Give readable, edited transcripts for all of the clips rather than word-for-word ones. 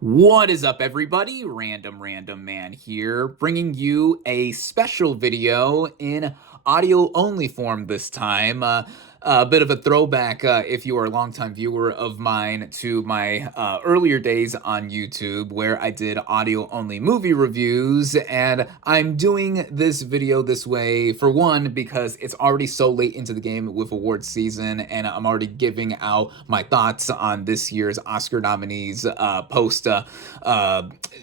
What is up, everybody? Random Random Man here, bringing you a special video in audio only form this time. A bit of a throwback, if you are a longtime viewer of mine, to my earlier days on YouTube, where I did audio only movie reviews. And I'm doing this video this way, for one, because it's already so late into the game with awards season, and I'm already giving out my thoughts on this year's Oscar nominees post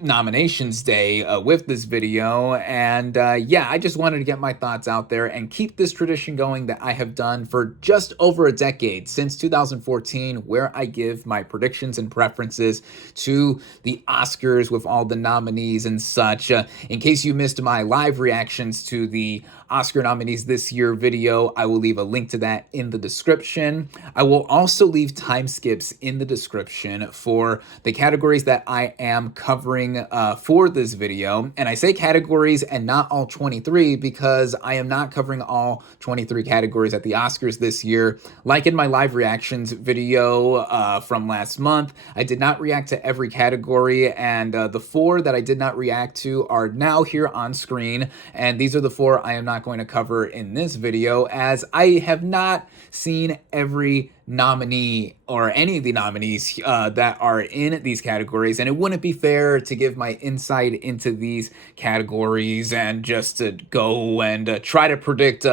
nominations day with this video. And yeah, I just wanted to get my thoughts out there and keep this tradition going that I have done for just over a decade, since 2014, where I give my predictions and preferences to the Oscars with all the nominees and such. In case you missed my live reactions to the Oscar nominees this year video, I will leave a link to that in the description. I will also leave time skips in the description for the categories that I am covering for this video. And I say categories and not all 23 because I am not covering all 23 categories at the Oscars this year. Like in my live reactions video from last month, I did not react to every category, and the 4 that I did not react to are now here on screen, and these are the 4 I am not going to cover in this video, as I have not seen every nominee or any of the nominees that are in these categories, and it wouldn't be fair to give my insight into these categories and just to go and try to predict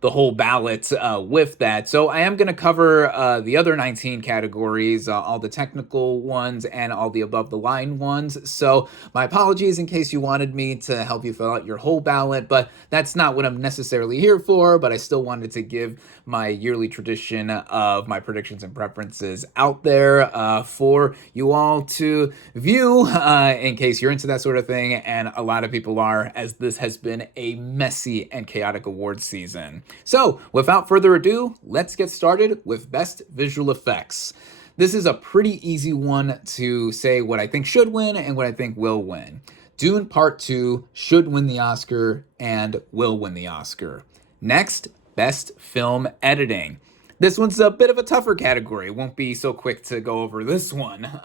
the whole ballot with that. So I am going to cover the other 19 categories, all the technical ones and all the above the line ones. So my apologies in case you wanted me to help you fill out your whole ballot, but that's not what I'm necessarily here for. But I still wanted to give my yearly tradition of my predictions and preferences out there for you all to view in case you're into that sort of thing. And a lot of people are, as this has been a messy and chaotic awards season. So, without further ado, let's get started with Best Visual Effects. This is a pretty easy one to say what I think should win and what I think will win. Dune Part 2 should win the Oscar and will win the Oscar. Next, Best Film Editing. This one's a bit of a tougher category. Won't be so quick to go over this one.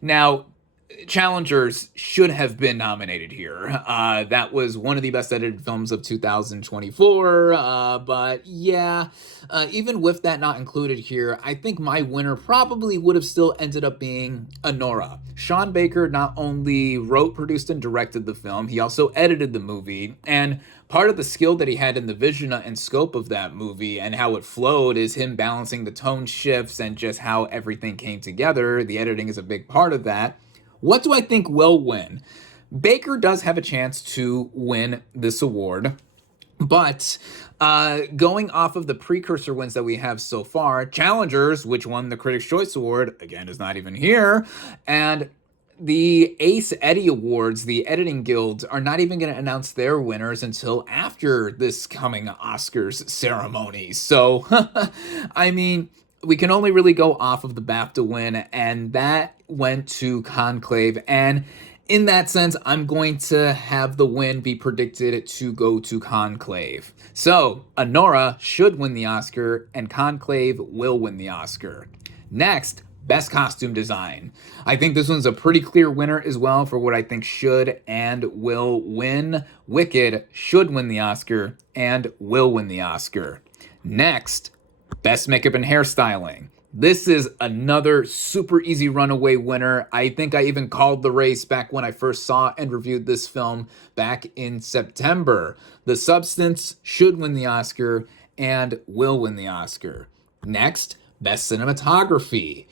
Now, Challengers should have been nominated here. That was one of the best edited films of 2024. But yeah, even with that not included here, I think my winner probably would have still ended up being Anora. Sean Baker not only wrote, produced, and directed the film, he also edited the movie. And part of the skill that he had in the vision and scope of that movie and how it flowed is him balancing the tone shifts and just how everything came together. The editing is a big part of that. What do I think will win? Baker does have a chance to win this award, but going off of the precursor wins that we have so far, Challengers, which won the Critics' Choice Award, again, is not even here, and the Ace Eddie Awards, the editing guilds, are not even going to announce their winners until after this coming Oscars ceremony. So, I mean, we can only really go off of the BAFTA win, and that went to Conclave. And in that sense, I'm going to have the win be predicted to go to Conclave. So, Anora should win the Oscar, and Conclave will win the Oscar. Next, Best Costume Design. I think this one's a pretty clear winner as well for what I think should and will win. Wicked should win the Oscar and will win the Oscar. Next, Best Makeup and Hairstyling. This is another super easy runaway winner. I think I even called the race back when I first saw and reviewed this film back in September. The Substance should win the Oscar and will win the Oscar. Next, Best Cinematography.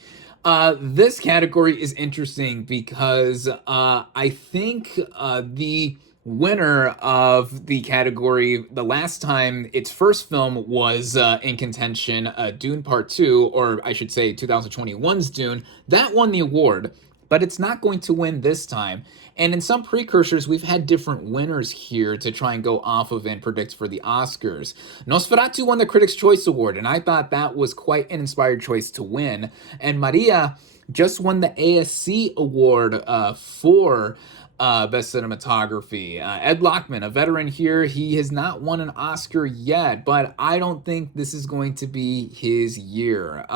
This category is interesting because I think the winner of the category the last time its first film was in contention, Dune Part 2, or I should say 2021's Dune, that won the award, but it's not going to win this time. And in some precursors, we've had different winners here to try and go off of and predict for the Oscars. Nosferatu won the Critics' Choice Award, and I thought that was quite an inspired choice to win. And Maria just won the ASC Award for Best Cinematography. Ed Lockman, a veteran here, he has not won an Oscar yet, but I don't think this is going to be his year.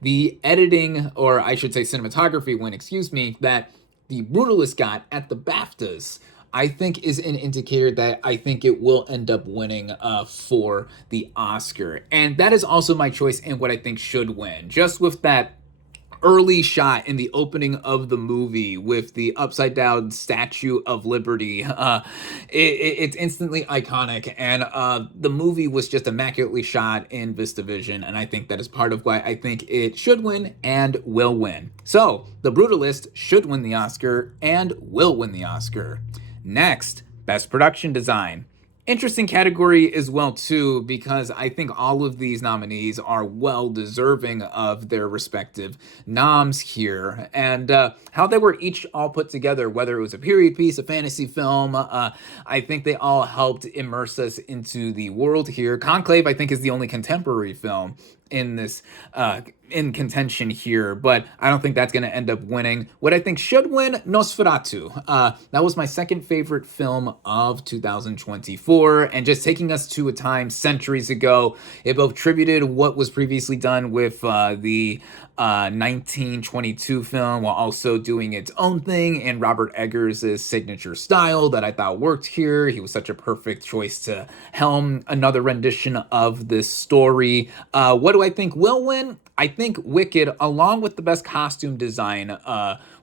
The editing, or I should say cinematography win, excuse me, that The Brutalist got at the BAFTAs, I think is an indicator that I think it will end up winning for the Oscar. And that is also my choice in what I think should win. Just with that early shot in the opening of the movie with the upside down Statue of Liberty. It's instantly iconic, and the movie was just immaculately shot in VistaVision, and I think that is part of why I think it should win and will win. So, The Brutalist should win the Oscar and will win the Oscar. Next, Best Production Design. Interesting category as well too, because I think all of these nominees are well deserving of their respective noms here, and how they were each all put together, whether it was a period piece, a fantasy film, I think they all helped immerse us into the world here. Conclave, I think, is the only contemporary film in this in contention here, but I don't think that's going to end up winning. What I think should win, Nosferatu. That was my second favorite film of 2024, and just taking us to a time centuries ago. It both tributed what was previously done with the 1922 film, while also doing its own thing in Robert Eggers' signature style that I thought worked here. He was such a perfect choice to helm another rendition of this story. What do I think will win? I think Wicked, along with the best costume design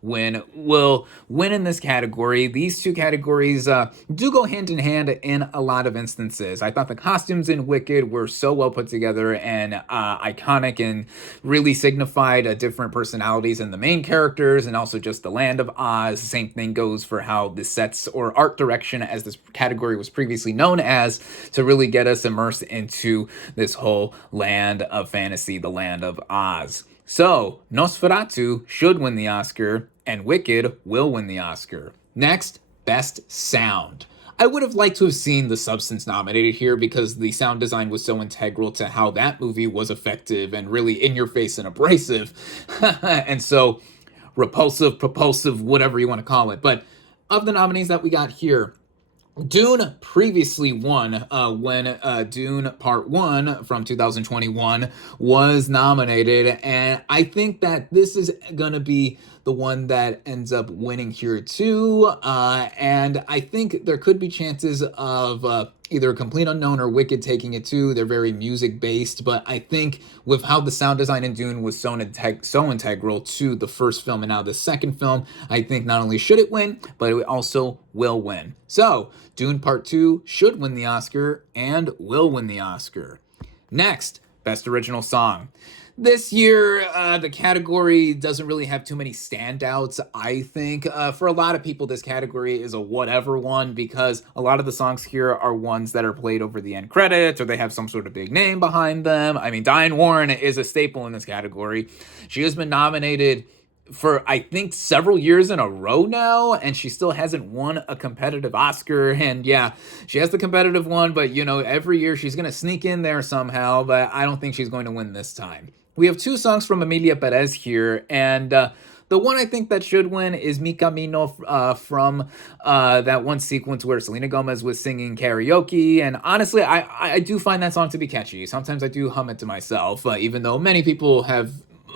will win in this category. These two categories do go hand in hand in a lot of instances. I thought the costumes in Wicked were so well put together and iconic, and really signified different personalities in the main characters, and also just the land of Oz. Same thing goes for how the sets, or art direction as this category was previously known as, to really get us immersed into this whole land of fantasy, the land of Oz. So, Nosferatu should win the Oscar, and Wicked will win the Oscar. Next, Best Sound. I would have liked to have seen The Substance nominated here, because the sound design was so integral to how that movie was effective and really in your face and abrasive. And so, repulsive, propulsive, whatever you want to call it. But of the nominees that we got here, Dune previously won when Dune Part 1 from 2021 was nominated, and I think that this is gonna be the one that ends up winning here too, and I think there could be chances of either A Complete Unknown or Wicked taking it too. They're very music based, but I think with how the sound design in Dune was so integral to the first film and now the second film, I think not only should it win, but it also will win. So, Dune Part 2 should win the Oscar and will win the Oscar. Next, Best Original Song. This year, the category doesn't really have too many standouts, I think. For a lot of people, this category is a whatever one, because a lot of the songs here are ones that are played over the end credits, or they have some sort of big name behind them. I mean, Diane Warren is a staple in this category. She has been nominated for, I think, several years in a row now, and she still hasn't won a competitive Oscar. And yeah, she has the competitive one, but you know, every year she's gonna sneak in there somehow, but I don't think she's going to win this time. We have two songs from Emilia Perez here, and the one I think that should win is Mi Camino from that one sequence where Selena Gomez was singing karaoke. And honestly, I do find that song to be catchy. Sometimes I do hum it to myself, even though many people have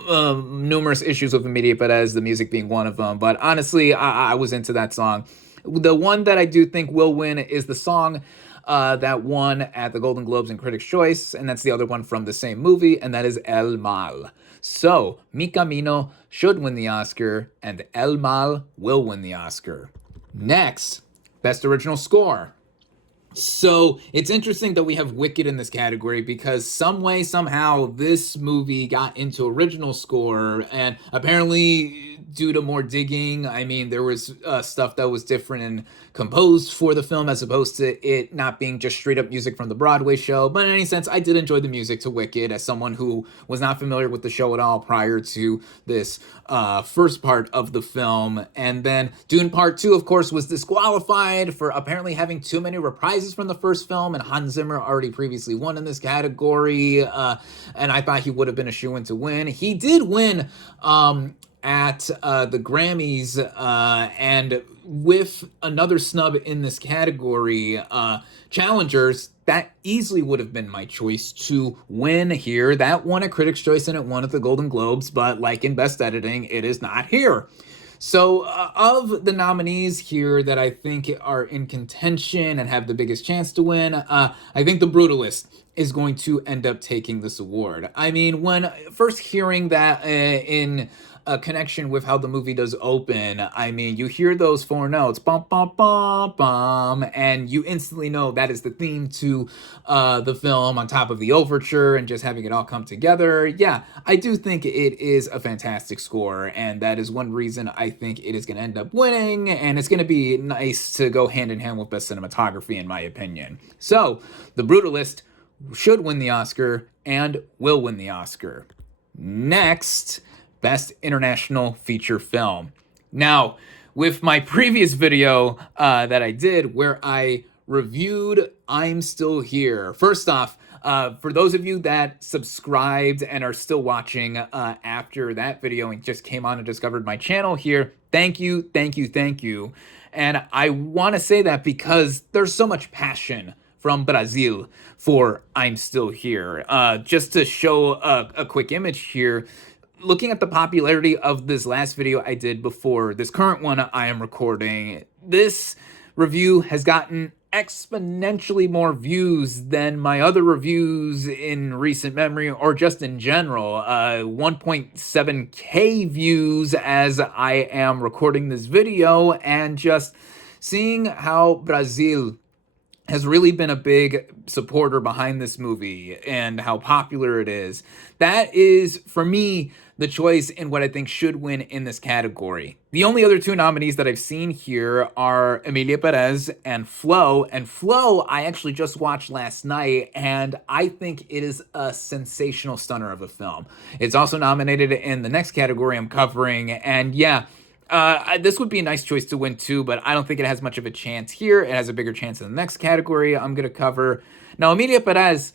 numerous issues with Emilia Perez, the music being one of them. But honestly, I was into that song. The one that I do think will win is the song that won at the Golden Globes and Critics' Choice, and that's the other one from the same movie, and that is El Mal. So, Mi Camino should win the Oscar, and El Mal will win the Oscar. Next, Best Original Score. So, it's interesting that we have Wicked in this category, because some way, somehow, this movie got into original score, and apparently, due to more digging, I mean, there was stuff that was different and composed for the film, as opposed to it not being just straight up music from the Broadway show. But in any sense, I did enjoy the music to Wicked, as someone who was not familiar with the show at all prior to this first part of the film. And then Dune Part 2, of course, was disqualified for apparently having too many reprises from the first film, and Hans Zimmer already previously won in this category, and I thought he would have been a shoo-in to win. He did win at the Grammys, and with another snub in this category, Challengers, that easily would have been my choice to win here. That won at Critics' Choice and it won at the Golden Globes, but like in Best Editing, it is not here. So, of the nominees here that I think are in contention and have the biggest chance to win, I think The Brutalist is going to end up taking this award. I mean, when first hearing that in a connection with how the movie does open, I mean, you hear those four notes, bum, bum, bum, bum, and you instantly know that is the theme to the film on top of the overture and just having it all come together. Yeah, I do think it is a fantastic score, and that is one reason I think it is going to end up winning, and it's going to be nice to go hand in hand with Best Cinematography, in my opinion. So, The Brutalist should win the Oscar and will win the Oscar. Next, Best International Feature Film. Now, with my previous video that I did where I reviewed I'm Still Here, first off, for those of you that subscribed and are still watching after that video and just came on and discovered my channel here, thank you, thank you, thank you. And I want to say that because there's so much passion from Brazil for I'm Still Here. Just to show a quick image here, looking at the popularity of this last video I did before this current one I am recording, this review has gotten exponentially more views than my other reviews in recent memory or just in general. 1.7k views as I am recording this video, and just seeing how Brazil has really been a big supporter behind this movie and how popular it is. That is, for me, the choice in what I think should win in this category. The only other two nominees that I've seen here are Emilia Perez and Flow. And Flow, I actually just watched last night, and I think it is a sensational stunner of a film. It's also nominated in the next category I'm covering, and yeah, this would be a nice choice to win too, but I don't think it has much of a chance here. It has a bigger chance in the next category I'm going to cover. Now, Emilia Perez,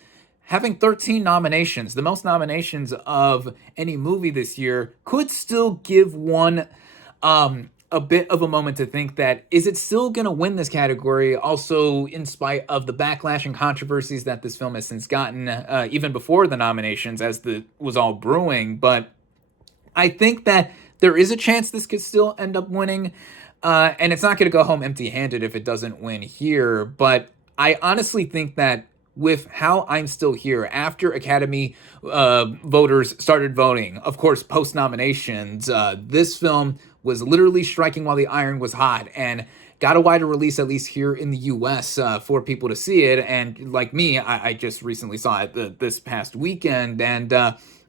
having 13 nominations, the most nominations of any movie this year, could still give one a bit of a moment to think that, is it still going to win this category? Also, in spite of the backlash and controversies that this film has since gotten, even before the nominations, as the was all brewing. But I think that there is a chance this could still end up winning, and it's not going to go home empty-handed if it doesn't win here. But I honestly think that with how I'm Still Here, after Academy voters started voting, of course, post-nominations, this film was literally striking while the iron was hot and got a wider release, at least here in the U.S., for people to see it. And like me, I just recently saw it this past weekend, and,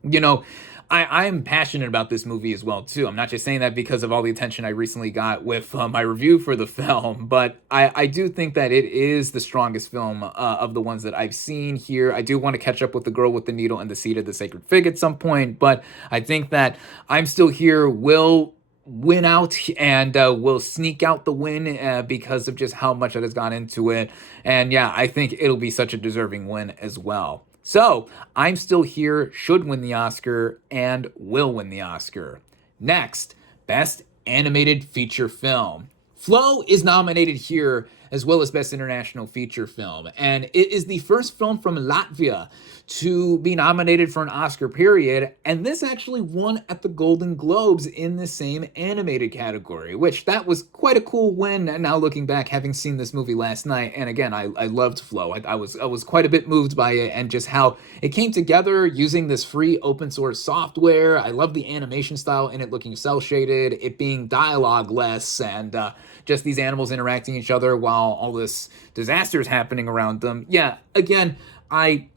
you know, I'm passionate about this movie as well, too. I'm not just saying that because of all the attention I recently got with my review for the film, but I do think that it is the strongest film of the ones that I've seen here. I do want to catch up with The Girl with the Needle and The Seed of the Sacred Fig at some point, but I think that I'm Still Here will win out and will sneak out the win because of just how much that has gone into it. And yeah, I think it'll be such a deserving win as well. So, I'm Still Here should win the Oscar and will win the Oscar. Next, Best Animated Feature Film. Flow is nominated here as well as Best International Feature Film, and it is the first film from Latvia to be nominated for an Oscar, period, and this actually won at the Golden Globes in the same animated category, which that was quite a cool win. And now looking back, having seen this movie last night, and again, I loved Flow. I was quite a bit moved by it and just how it came together using this free open source software. I love the animation style in it looking cel-shaded, it being dialogue-less, and just these animals interacting each other while all this disaster is happening around them. Yeah, again, I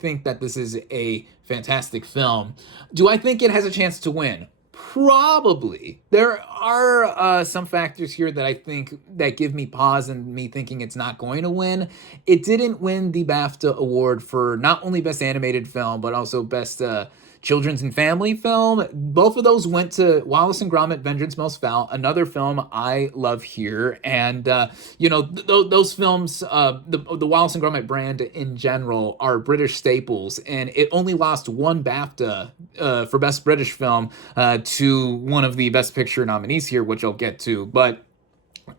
think that this is a fantastic film. Do I think it has a chance to win? Probably. There are some factors here that I think that give me pause and me thinking it's not going to win. It didn't win the BAFTA award for not only Best Animated Film, but also Best Children's and Family Film. Both of those went to Wallace and Gromit: Vengeance Most Foul, another film I love here. And, you know, those films, the Wallace and Gromit brand in general are British staples, and it only lost one BAFTA for Best British Film to one of the Best Picture nominees here, which I'll get to. But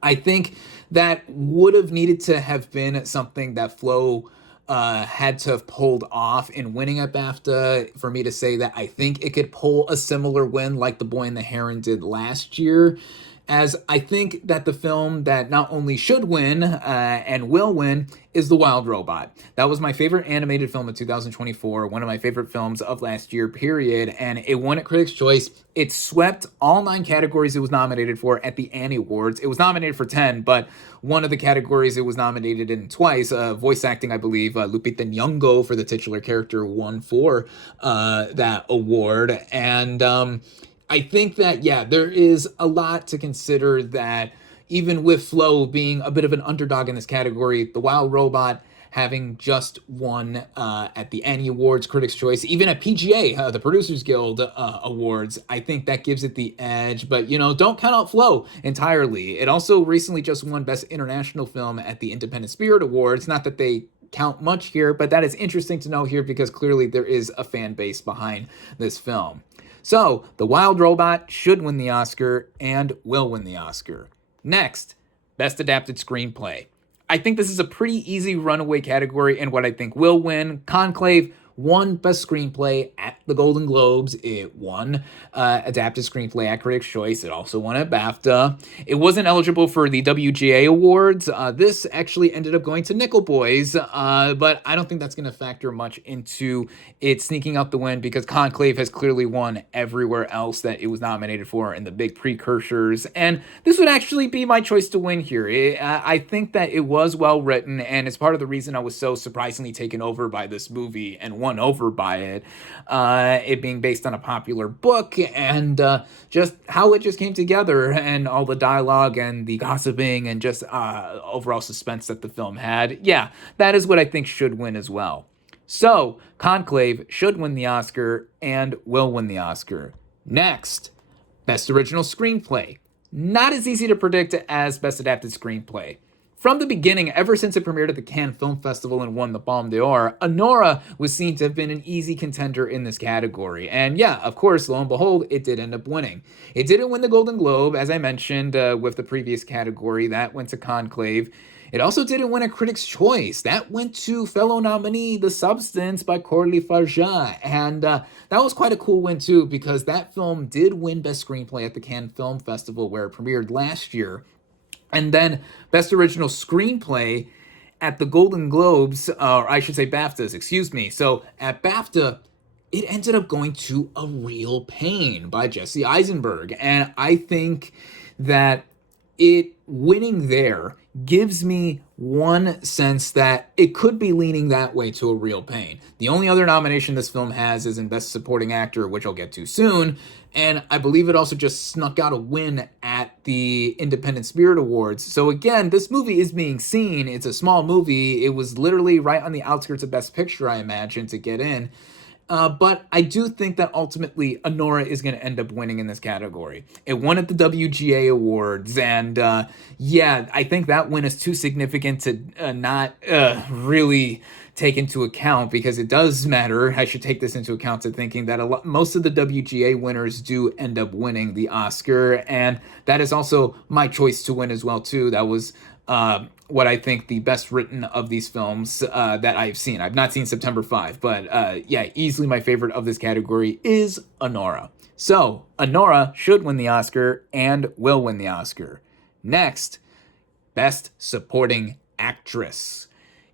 I think that would have needed to have been something that Flow had to have pulled off in winning at BAFTA for me to say that I think it could pull a similar win like The Boy and the Heron did last year. As I think that the film that not only should win and will win is The Wild Robot. That was my favorite animated film of 2024, one of my favorite films of last year, period, and it won at Critics' Choice. It swept all 9 categories it was nominated for at the Annie Awards. It was nominated for 10, but one of the categories it was nominated in twice, voice acting, I believe, Lupita Nyong'o for the titular character won for that award, and I think that, yeah, there is a lot to consider that even with Flow being a bit of an underdog in this category, The Wild Robot having just won at the Annie Awards, Critics' Choice, even at PGA, the Producers Guild Awards, I think that gives it the edge. But, you know, don't count out Flow entirely. It also recently just won Best International Film at the Independent Spirit Awards. Not that they count much here, but that is interesting to know here because clearly there is a fan base behind this film. So, The Wild Robot should win the Oscar and will win the Oscar. Next, Best Adapted Screenplay. I think this is a pretty easy runaway category, and what I think will win. Conclave won Best Screenplay at the Golden Globes. It won Adapted Screenplay at Critics' Choice. It also won at BAFTA. It wasn't eligible for the WGA Awards. This actually ended up going to Nickel Boys, but I don't think that's going to factor much into it sneaking out the win because Conclave has clearly won everywhere else that it was nominated for in the big precursors, and this would actually be my choice to win here. I think that it was well written, and it's part of the reason I was so surprisingly taken over by this movie and won over by it. It being based on a popular book and just how it just came together and all the dialogue and the gossiping and just overall suspense that the film had. Yeah, that is what I think should win as well. So, Conclave should win the Oscar and will win the Oscar. Next, Best Original Screenplay. Not as easy to predict as Best Adapted Screenplay. From the beginning, ever since it premiered at the Cannes Film Festival and won the Palme d'Or, Anora was seen to have been an easy contender in this category. And yeah, of course, lo and behold, it did end up winning. It didn't win the Golden Globe, as I mentioned with the previous category. That went to Conclave. It also didn't win a Critics' Choice. That went to fellow nominee The Substance by Coralie Farja. And that was quite a cool win, too, because that film did win Best Screenplay at the Cannes Film Festival, where it premiered last year. And then Best Original Screenplay at the Golden Globes, or I should say BAFTAs, excuse me. So at BAFTA, it ended up going to A Real Pain by Jesse Eisenberg. And I think that it winning there gives me one sense that it could be leaning that way to A Real Pain. The only other nomination this film has is in Best Supporting Actor, which I'll get to soon, and I believe it also just snuck out a win at the Independent Spirit Awards. So again, this movie is being seen. It's a small movie. It was literally right on the outskirts of Best Picture, I imagine, to get in. But I do think that ultimately Anora is going to end up winning in this category. It won at the WGA Awards, and yeah, I think that win is too significant to not really take into account because it does matter. I should take this into account to thinking that most of the WGA winners do end up winning the Oscar, and that is also my choice to win as well too. That was what I think the best written of these films that I've seen. I've not seen September 5, but yeah, easily my favorite of this category is Anora. So, Anora should win the Oscar and will win the Oscar. Next, Best Supporting Actress.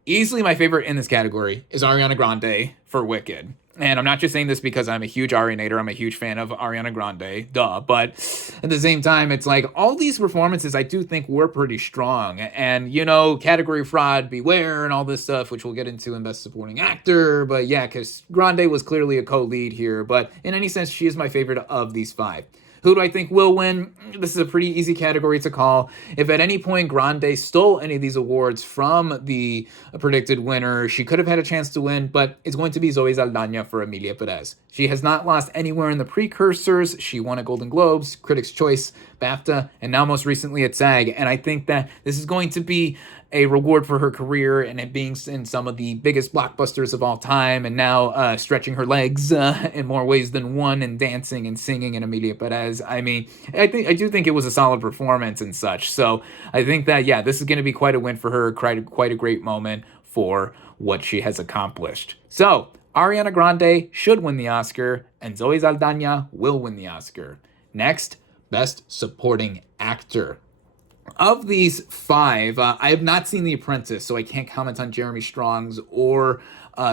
Easily my favorite in this category is Ariana Grande for Wicked. And I'm not just saying this because I'm a huge Arianator. I'm a huge fan of Ariana Grande, duh. But at the same time, it's like all these performances I do think were pretty strong. And, you know, category fraud, beware, and all this stuff, which we'll get into in Best Supporting Actor. But yeah, because Grande was clearly a co-lead here. But in any sense, she is my favorite of these 5. Who do I think will win? This is a pretty easy category to call. If at any point Grande stole any of these awards from the predicted winner, she could have had a chance to win, but it's going to be Zoe Saldana for Emilia Perez. She has not lost anywhere in the precursors. She won at Golden Globes, Critics' Choice, BAFTA, and now most recently at SAG. And I think that this is going to be a reward for her career and it being in some of the biggest blockbusters of all time, and now stretching her legs in more ways than one and dancing and singing in Emilia Perez. I mean, I do think it was a solid performance and such. So I think that, yeah, this is going to be quite a win for her, quite a great moment for what she has accomplished. So, Ariana Grande should win the Oscar, and Zoe Saldana will win the Oscar. Next, Best Supporting Actor. Of these five, I have not seen The Apprentice, so I can't comment on Jeremy Strong's or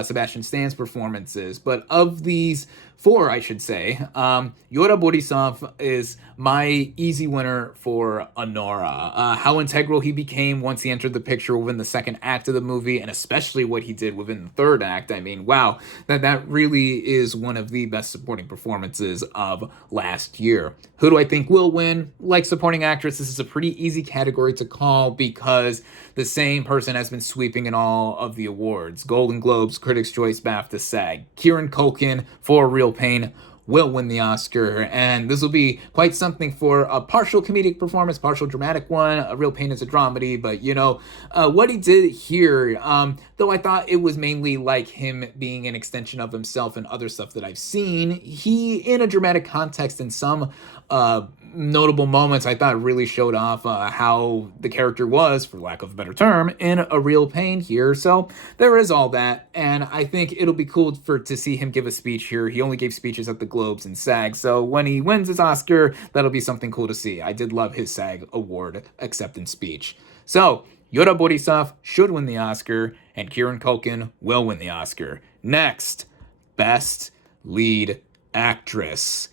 Sebastian Stan's performances. But of these four, I should say, Yura Borisov is my easy winner for Honora. How integral he became once he entered the picture within the second act of the movie, and especially what he did within the third act. I mean, wow, that really is one of the best supporting performances of last year. Who do I think will win? Like supporting actress, this is a pretty easy category to call because the same person has been sweeping in all of the awards. Golden Globes, Critics' Choice, BAFTA, SAG. Kieran Culkin for Real Pain will win the Oscar, and this will be quite something for a partial comedic performance, partial dramatic one. A Real Pain is a dramedy, but what he did here, though I thought it was mainly like him being an extension of himself and other stuff that I've seen, he, in a dramatic context, in some notable moments, I thought really showed off how the character was, for lack of a better term, in A Real Pain here. So there is all that, and I think it'll be cool to see him give a speech here. He only gave speeches at the Globes and SAG, so when he wins his Oscar, that'll be something cool to see. I did love his SAG award acceptance speech. So Yura Borisov should win the Oscar, and Kieran Culkin will win the Oscar. Next, Best Lead Actress.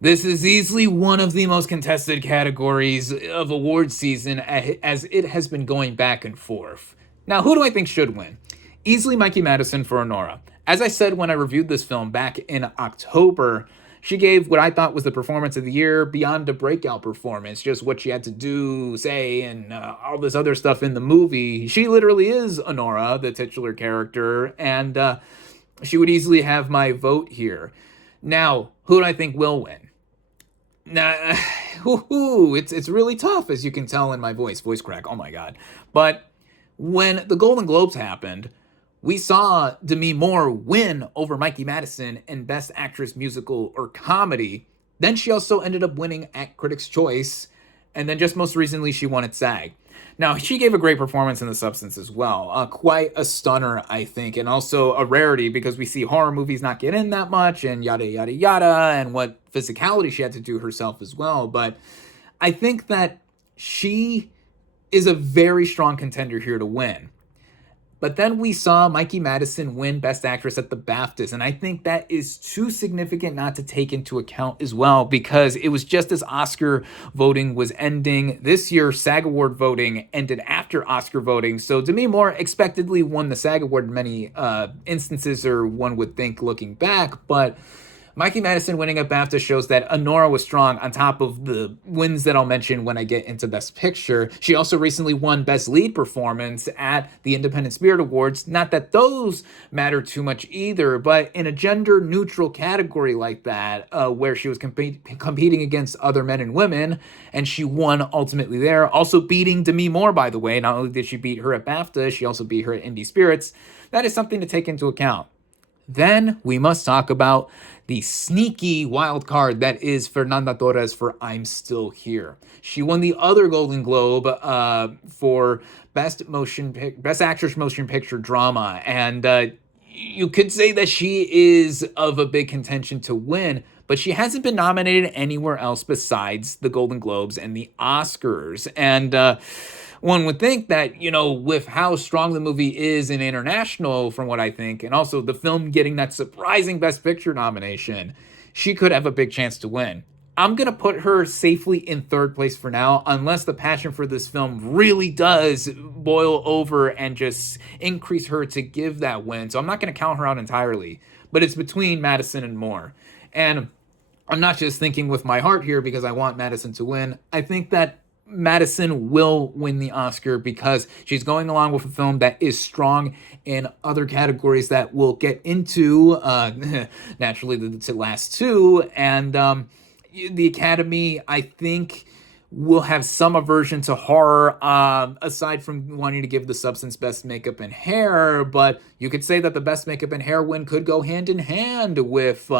This is easily one of the most contested categories of award season, as it has been going back and forth. Now, who do I think should win? Easily Mikey Madison for Honora. As I said when I reviewed this film back in October, she gave what I thought was the performance of the year beyond a breakout performance, just what she had to do, say, and all this other stuff in the movie. She literally is Honora, the titular character, and she would easily have my vote here. Now, who do I think will win? Nah, it's really tough, as you can tell in my voice crack, oh my god. But when the Golden Globes happened, we saw Demi Moore win over Mikey Madison in Best Actress Musical or Comedy. Then she also ended up winning at Critics' Choice, and then just most recently she won at SAG. Now, she gave a great performance in The Substance as well. Quite a stunner, I think, and also a rarity because we see horror movies not get in that much and yada, yada, yada, and what physicality she had to do herself as well. But I think that she is a very strong contender here to win. But then we saw Mikey Madison win Best Actress at the BAFTAs, and I think that is too significant not to take into account as well, because it was just as Oscar voting was ending. This year, SAG Award voting ended after Oscar voting, so Demi Moore expectedly won the SAG Award in many instances, or one would think looking back, but Mikey Madison winning at BAFTA shows that Honora was strong on top of the wins that I'll mention when I get into Best Picture. She also recently won Best Lead Performance at the Independent Spirit Awards. Not that those matter too much either, but in a gender-neutral category like that, where she was competing against other men and women, and she won ultimately there, also beating Demi Moore, by the way. Not only did she beat her at BAFTA, she also beat her at Indie Spirits. That is something to take into account. Then we must talk about the sneaky wild card that is Fernanda Torres for I'm Still Here. She won the other Golden Globe for Best Actress Motion Picture Drama, and you could say that she is of a big contention to win, but she hasn't been nominated anywhere else besides the Golden Globes and the Oscars. And one would think that, with how strong the movie is in international, from what I think, and also the film getting that surprising Best Picture nomination, she could have a big chance to win. I'm going to put her safely in third place for now, unless the passion for this film really does boil over and just increase her to give that win. So I'm not going to count her out entirely, but it's between Madison and Moore. And I'm not just thinking with my heart here because I want Madison to win. I think that Madison will win the Oscar because she's going along with a film that is strong in other categories that we'll get into, naturally the last two. And the Academy, I think, will have some aversion to horror, aside from wanting to give the substance best makeup and hair. But you could say that the best makeup and hair win could go hand in hand with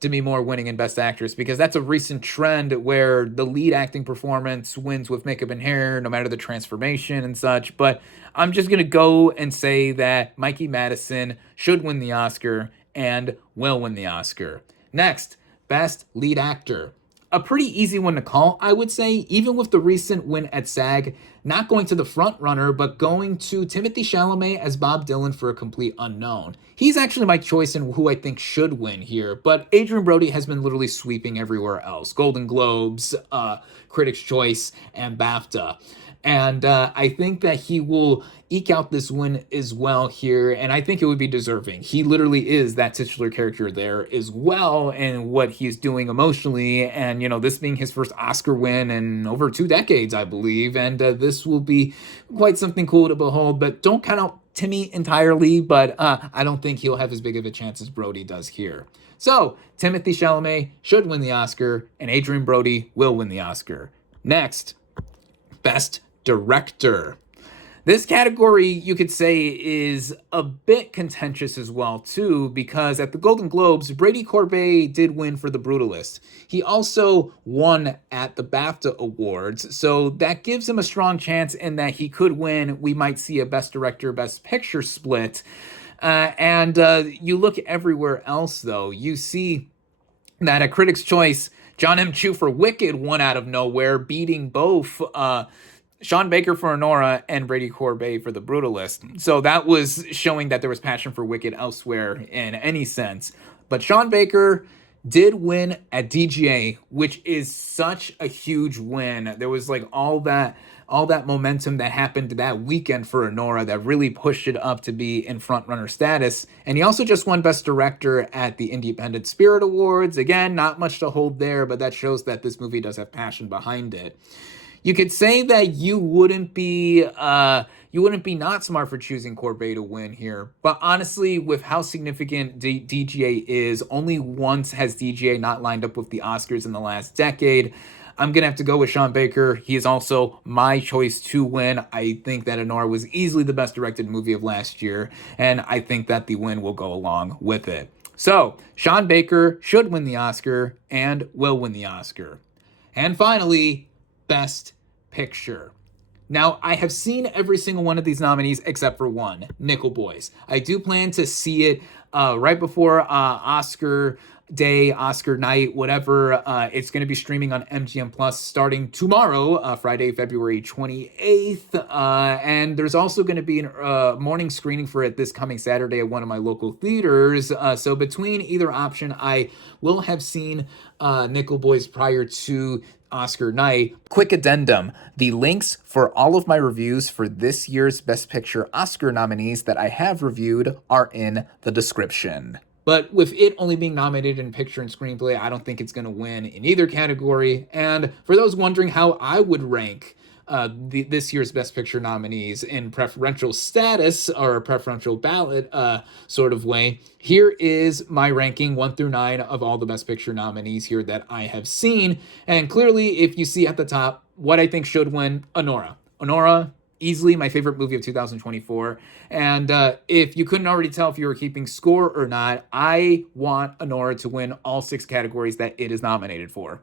Demi Moore winning in Best Actress, because that's a recent trend where the lead acting performance wins with makeup and hair, no matter the transformation and such. But I'm just going to go and say that Mikey Madison should win the Oscar and will win the Oscar. Next, Best Lead Actor. A pretty easy one to call, I would say, even with the recent win at SAG, not going to the front runner, but going to Timothée Chalamet as Bob Dylan for A Complete Unknown. He's actually my choice in who I think should win here, but Adrien Brody has been literally sweeping everywhere else. Golden Globes, Critics' Choice, and BAFTA. And I think that he will eke out this win as well here, and I think it would be deserving. He literally is that titular character there as well, and what he's doing emotionally, and this being his first Oscar win in over 2 decades, I believe, and this will be quite something cool to behold. But don't count out Timmy entirely, but I don't think he'll have as big of a chance as Brody does here. So Timothée Chalamet should win the Oscar, and Adrien Brody will win the Oscar. Next, Best Director. This category, you could say, is a bit contentious as well, too, because at the Golden Globes, Brady Corbet did win for The Brutalist. He also won at the BAFTA Awards, so that gives him a strong chance in that he could win. We might see a Best Director, Best Picture split. And you look everywhere else, though, you see that at Critics' Choice, John M. Chu for Wicked won out of nowhere, beating both Sean Baker for Anora and Brady Corbet for The Brutalist. So that was showing that there was passion for Wicked elsewhere in any sense. But Sean Baker did win at DGA, which is such a huge win. There was like all that momentum that happened that weekend for Anora that really pushed it up to be in frontrunner status. And he also just won Best Director at the Independent Spirit Awards. Again, not much to hold there, but that shows that this movie does have passion behind it. You could say that you wouldn't be not smart for choosing Corbet to win here, but honestly, with how significant DGA is, only once has DGA not lined up with the Oscars in the last decade. I'm gonna have to go with Sean Baker. He is also my choice to win. I think that Anora was easily the best directed movie of last year, and I think that the win will go along with it. So Sean Baker should win the Oscar and will win the Oscar. And finally, Best Picture. Now, I have seen every single one of these nominees except for one, Nickel Boys. I do plan to see it right before Oscar day, Oscar night, whatever. It's going to be streaming on MGM Plus starting tomorrow, Friday, February 28th. And there's also going to be a morning screening for it this coming Saturday at one of my local theaters. So between either option, I will have seen Nickel Boys prior to Oscar night. Quick addendum: the links for all of my reviews for this year's Best Picture Oscar nominees that I have reviewed are in the description. But with it only being nominated in picture and screenplay, I don't think it's going to win in either category. And for those wondering how I would rank this year's Best Picture nominees in preferential status or a preferential ballot sort of way, here is my ranking 1 through 9 of all the Best Picture nominees here that I have seen. And clearly, if you see at the top what I think should win, Anora, easily my favorite movie of 2024. And if you couldn't already tell if you were keeping score or not, I want Anora to win all 6 categories that it is nominated for.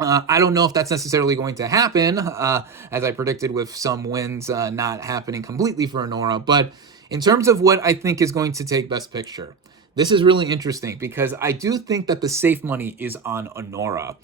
I don't know if that's necessarily going to happen, as I predicted with some wins not happening completely for Anora. But in terms of what I think is going to take Best Picture, this is really interesting because I do think that the safe money is on Anora.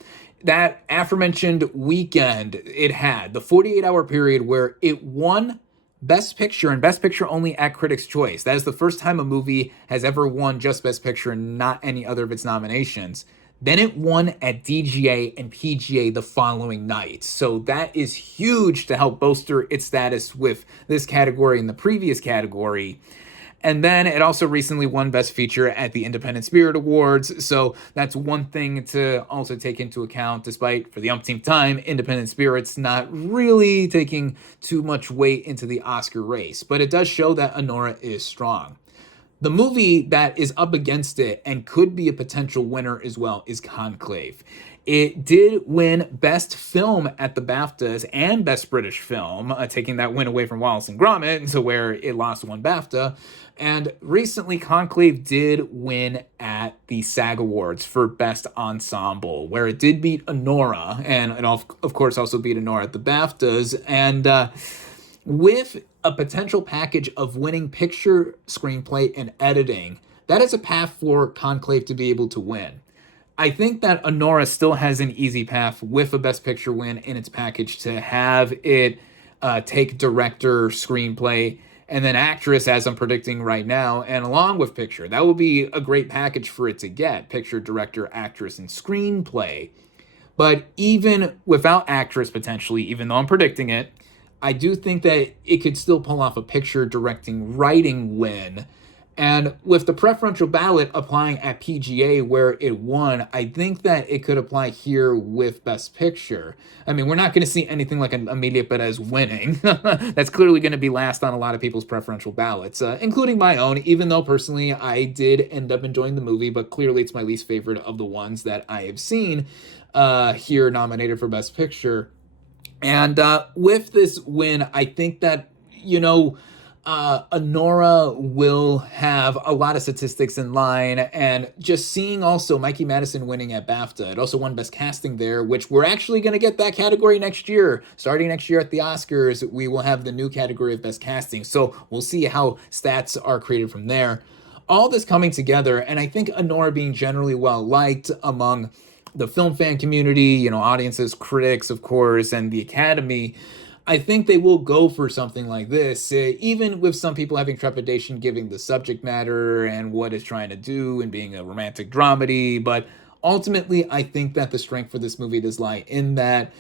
That aforementioned weekend it had, the 48-hour period where it won Best Picture and Best Picture only at Critics' Choice. That is the first time a movie has ever won just Best Picture and not any other of its nominations. Then it won at DGA and PGA the following night. So that is huge to help bolster its status with this category and the previous category. And then it also recently won Best Feature at the Independent Spirit Awards. So that's one thing to also take into account, despite, for the umpteenth time, Independent Spirit's not really taking too much weight into the Oscar race. But it does show that Anora is strong. The movie that is up against it and could be a potential winner as well is Conclave. It did win Best Film at the BAFTAs and Best British Film, taking that win away from Wallace and Gromit, to where it lost one BAFTA. And recently, Conclave did win at the SAG Awards for Best Ensemble, where it did beat Anora, and of course also beat Anora at the BAFTAs. And with a potential package of winning picture, screenplay, and editing, that is a path for Conclave to be able to win. I think that Anora still has an easy path with a Best Picture win in its package to have it take director, screenplay, and then actress, as I'm predicting right now, and along with picture. That would be a great package for it to get: picture, director, actress, and screenplay. But even without actress potentially, even though I'm predicting it, I do think that it could still pull off a picture, directing, writing win. And with the preferential ballot applying at PGA where it won, I think that it could apply here with Best Picture. I mean, we're not going to see anything like an Emilia Perez winning. That's clearly going to be last on a lot of people's preferential ballots, including my own, even though personally I did end up enjoying the movie, but clearly it's my least favorite of the ones that I have seen here nominated for Best Picture. And with this win, I think that, Anora will have a lot of statistics in line, and just seeing also Mikey Madison winning at BAFTA. It also won Best Casting there, which we're actually going to get that category next year. Starting next year at the Oscars, we will have the new category of Best Casting. So we'll see how stats are created from there. All this coming together, and I think Anora being generally well liked among the film fan community, audiences, critics, of course, and the Academy. I think they will go for something like this, even with some people having trepidation giving the subject matter and what it's trying to do and being a romantic dramedy. But ultimately, I think that the strength for this movie does lie in that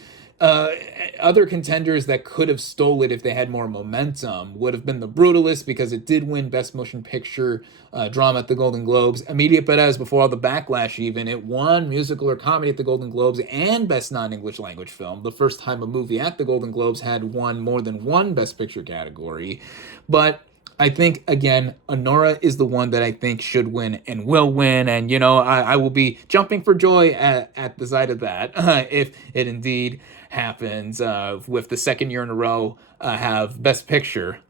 other contenders that could have stole it if they had more momentum would have been The Brutalist, because it did win Best Motion Picture Drama at the Golden Globes. Emilia Perez, before all the backlash even, it won Musical or Comedy at the Golden Globes and Best Non-English Language Film. The first time a movie at the Golden Globes had won more than one Best Picture category. But I think, again, Anora is the one that I think should win and will win. And, I will be jumping for joy at the sight of that if it indeed happens, with the second year in a row have Best Picture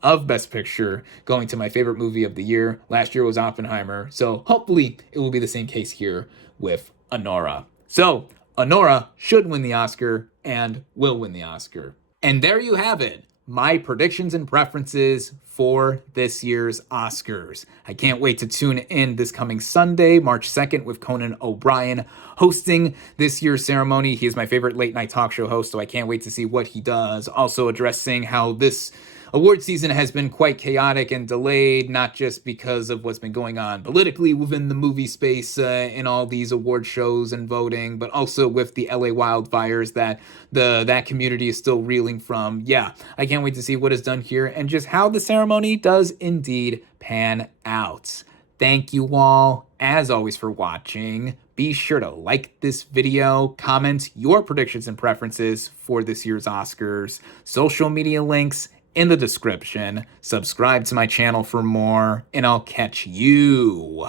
going to my favorite movie of the year. Last year was Oppenheimer. So hopefully it will be the same case here with Anora. So Anora should win the Oscar and will win the Oscar. And there you have it. My predictions and preferences for this year's Oscars. I can't wait to tune in this coming Sunday, March 2nd, with Conan O'Brien hosting this year's ceremony. He is my favorite late night talk show host, so I can't wait to see what he does. Also addressing how this award season has been quite chaotic and delayed, not just because of what's been going on politically within the movie space in all these award shows and voting, but also with the LA wildfires that that community is still reeling from. Yeah, I can't wait to see what is done here and just how the ceremony does indeed pan out. Thank you all, as always, for watching. Be sure to like this video, comment your predictions and preferences for this year's Oscars, social media links in the description. Subscribe to my channel for more, and I'll catch you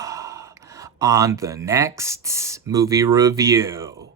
on the next movie review.